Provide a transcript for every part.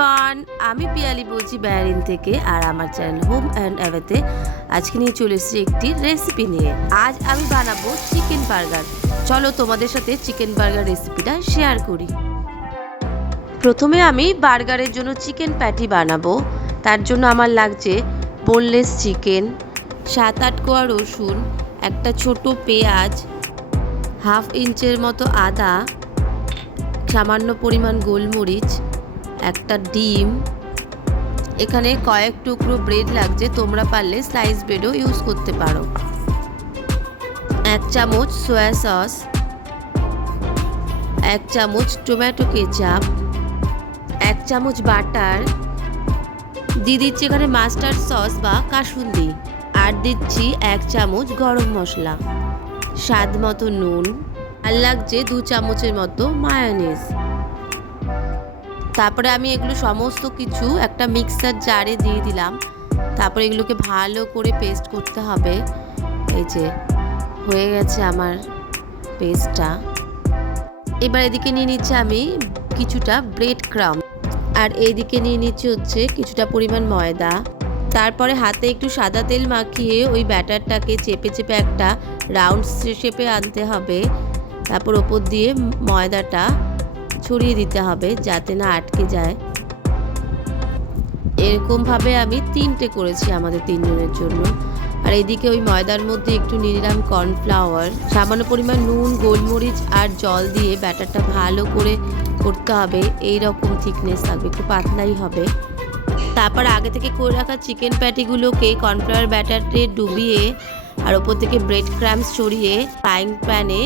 Everyone, আমি পিয়ালি বলছি বাহরিন থেকে। আর আমার চ্যানেল হোম অ্যান্ড অ্যাওয়েতে আজকে নিয়ে চলে এসেছি একটি রেসিপি নিয়ে। আজ আমি বানাবো চিকেন বার্গার। চলো তোমাদের সাথে চিকেন বার্গার রেসিপিটা শেয়ার করি। প্রথমে আমি বার্গারের জন্য চিকেন প্যাটি বানাবো। তার জন্য আমার লাগছে বোনলেস চিকেন, 7-8 কোয়া রসুন, একটা ছোট পেঁয়াজ, হাফ ইঞ্চের মতো আদা, সামান্য পরিমাণ গোলমরিচ, একটা ডিম, এখানে কয়েক টুকরো ব্রেড লাগছে, তোমরা পারলে স্লাইস ব্রেডও ইউজ করতে পারো, 1 চামচ সয়া সস, 1 চামচ টমেটো কেচাপ, 1 চামচ বাটার, দিয়ে দিচ্ছি এখানে মাস্টার্ড সস বা কাসুন্দি, আর দিচ্ছি 1 চামচ গরম মশলা, স্বাদ মতো নুন, আর লাগছে 2 চামচের মতো মায়োনিজ। তারপরে আমি এগুলো সমস্ত কিছু একটা মিক্সার জারে দিয়ে দিলাম। তারপরে এগুলোকে ভালো করে পেস্ট করতে হবে। এই যে হয়ে গেছে আমার পেস্টটা। এবার এদিকে নিয়ে নিচ্ছি আমি কিছুটা ব্রেড ক্রাম্ব, আর এইদিকে নিয়ে নিচ্ছি হচ্ছে কিছুটা পরিমাণ ময়দা। তারপরে হাতে একটু সাদা তেল মাখিয়ে ওই ব্যাটারটাকে চেপে চেপে একটা রাউন্ড শেপে আনতে হবে। তারপর ওপর দিয়ে ময়দাটা ছড়িয়ে দিতে হবে যাতে না আটকে যায়। এরকমভাবে আমি 3টে করেছি আমাদের 3 জনের জন্য। আর এইদিকে ওই ময়দার মধ্যে একটু নিয়ে নিলাম কর্নফ্লাওয়ার, সামান্য পরিমাণ নুন, গোলমরিচ আর জল দিয়ে ব্যাটারটা ভালো করে করতে হবে। এই রকম থিকনেস থাকবে, একটু পাতলাই হবে। তারপর আগে থেকে করে রাখা চিকেন প্যাটিগুলোকে কর্নফ্লাওয়ার ব্যাটারে ডুবিয়ে আর ওপর থেকে ব্রেড ক্রাম্বস ছড়িয়ে ফ্রাইং প্যানে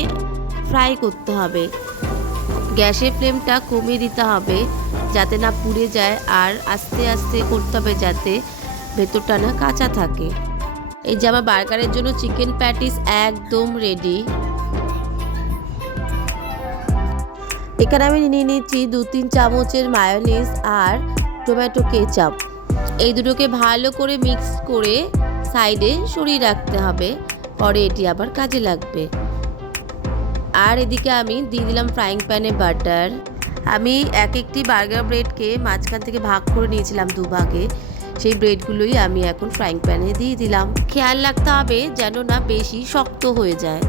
ফ্রাই করতে হবে। গ্যাসের ফ্লেমটা কমিয়ে দিতে হবে যাতে না পুড়ে যায়, আর আস্তে আস্তে করতে হবে যাতে ভেতরটা না কাঁচা থাকে। এই যে আমার বার্গারের জন্য চিকেন প্যাটিস একদম রেডি। এখানে আমি নিয়ে নিচ্ছি 2-3 চামচের মায়োনিজ আর টমেটো কেচাপ। এই দুটোকে ভালো করে মিক্স করে সাইডে সরিয়ে রাখতে হবে, পরে এটি আবার কাজে লাগবে। আর এদিকে আমি দিয়ে দিলাম ফ্রাইং প্যানে বাটার। আমি একটি বার্গার ব্রেডকে মাঝখান থেকে ভাগ করে নিয়েছিলাম 2 ভাগে। সেই ব্রেডগুলোই আমি এখন ফ্রাইং প্যানে দিয়ে দিলাম। খেয়াল রাখতে হবে যেন না বেশি শক্ত হয়ে যায়।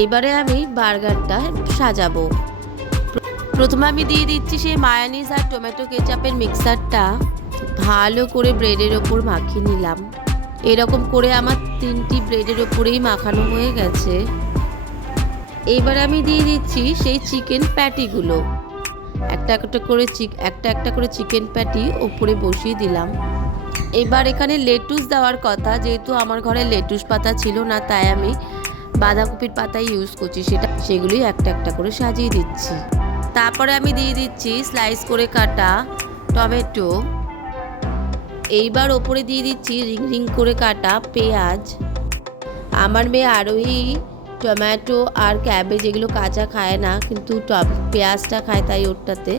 এইবারে আমি বার্গারটা সাজাবো। প্রথমে আমি দিয়ে দিচ্ছি সেই মায়োনিজ আর টমেটো কেচাপের মিক্সারটা, ভালো করে ব্রেডের ওপর মাখিয়ে নিলাম। এরকম করে আমার 3টি ব্রেডের ওপরেই মাখানো হয়ে গেছে। এইবার আমি দিয়ে দিচ্ছি সেই চিকেন প্যাটিগুলো, একটা একটা করে চিকেন প্যাটি ওপরে বসিয়ে দিলাম। এবার এখানে লেটুস দেওয়ার কথা, যেহেতু আমার ঘরে লেটুস পাতা ছিল না তাই আমি বাঁধাকপির পাতাই ইউজ করছি, সেগুলোই একটা করে সাজিয়ে দিচ্ছি। তারপরে আমি দিয়ে দিচ্ছি স্লাইস করে কাটা টমেটো। এইবার ওপরে দিয়ে দিচ্ছি রিং করে কাটা পেঁয়াজ। আমার মেয়ে আরোহী টমেটো আর ক্যাবেজ এগুলো কাঁচা খায় না, কিন্তু পেঁয়াজটা খায়, তাই ওরটাতে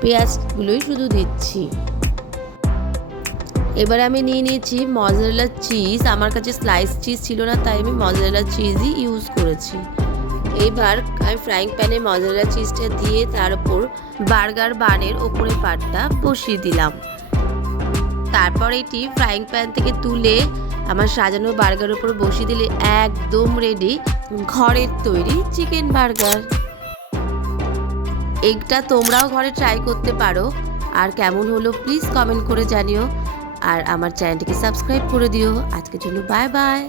পেঁয়াজগুলোই শুধু দিচ্ছি। এবার আমি নিয়ে নিয়েছি মজারেলা চিজ। আমার কাছে স্লাইস চিজ ছিল না তাই আমি মজারেলা চিজই ইউজ করেছি। এইবার আমি ফ্রাইং প্যানে মজারেলা চিজটা দিয়ে তার উপর বার্গার বানের ওপরে পাটটা বসিয়ে দিলাম। তারপর এটি ফ্রাইং প্যান থেকে তুলে আমার সাজানো বার্গারের উপর বসিয়ে দিলে একদম রেডি ঘরের তৈরি চিকেন বার্গার। এইটা তোমরাও ঘরে ট্রাই করতে পারো। আর কেমন হলো প্লিজ কমেন্ট করে জানিও, আর আমার চ্যানেলটিকে সাবস্ক্রাইব করে দিও। আজকের জন্য বাই বাই।